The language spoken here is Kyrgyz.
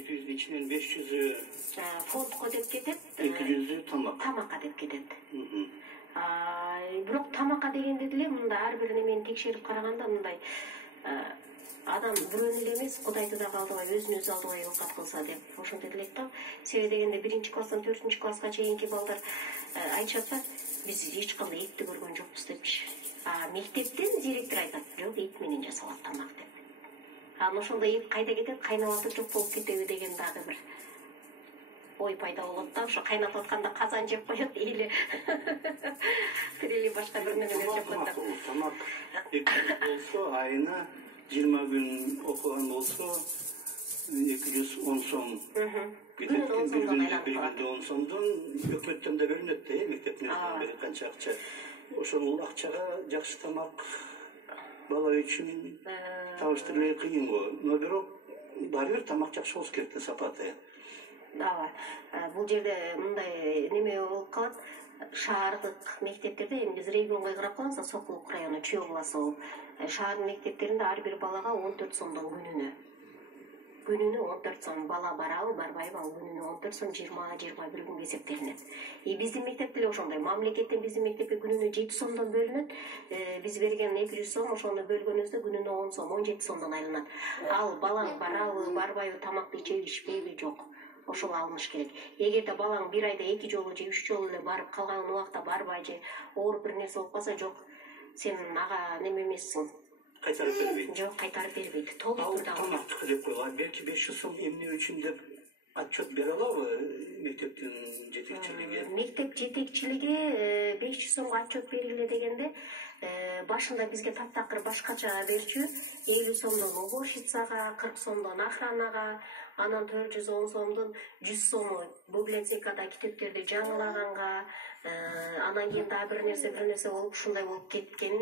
700 içinden 500'ü фондко деп кетет, 200'ü тамакка деп кетет. Бирок тамакка дегенде деле мында ар бир немени текшерип караганда мындай адам бирөөнү эле эмес, Кудайды да калдыбай, өзүн өзү алдыбай оокат кылса деп ошентип элек да. Себеби дегенде 1-класстан 4-класска чейинки балдар айтышат да, биз эч кандай этти көргөн жокпуз депчи. Мектептен директор айтат, жок, эт менен жасалат тамак деп. Анан ошондо эт кайда кетет, кайнап атып жок болуп кетеби деген дагы бир ой пайда болот да. Ошо кайнатып атканда казан жеп коет или тирили башка бир нерселер жеп коет. Тамак болсо айына 20 күн окуган болсо 210 сом кетет. Бир күндө 10 сомдон өкмөттөн да бөлүнөт да, мектептен канча акча. Ошол акчага жакшы тамак бала үчүн табыштыруу кыйын го. Но бирок баары бир тамак жакшы болуш керек да, сапаты. Бул жерде мындай неме болуп калат. Шаардык мектептерде, эми биз регионго карап калсак, Сокулук району Чүй областы болуп, шаар мектептеринде ар бир балага 14 сомдон күнүнө 14 сом. Бала барабы, барбайбы, ал күнүнө 14 сом 20-21 күнгө эсептелинет. Биздин мектепте эле ошондой. Мамлекеттен биздин мектепке күнүнө 7 сомдон бөлүнөт. Биз берген 200 сом, ошону бөлгөнүбүздө күнүнө 10 сом, 17 сомдон айланат. Ал бала барабы, барбайбы, тамакты ичеби, ичпейби, жок. Ошол алыныш керек. Эгерде балаң бир айда 2 жолу же 3 жолу эле барып, калган убакта барбай же ооруп бир нерсе болуп калса, жок, сен ага неме эмессиң. Кайтарып бербейт. Жок, кайтарып бербейт. Толук түрдө алат. Тамактыкы деп койгон, белки 500 сом эмне үчүн деп отчет бере алабы мектептин жетекчилиги? Мектеп жетекчилиги 500 сомго отчет бергиле дегенде, башында бизге таптакыр башкача берчү. 50 сомдон уборщицага, 40 сомдон охранага, анан 410 сомдон 100 сому библиотекада китептерди жаңылаганга, анан кийин дагы бир нерсе болуп ушундай болуп кеткенин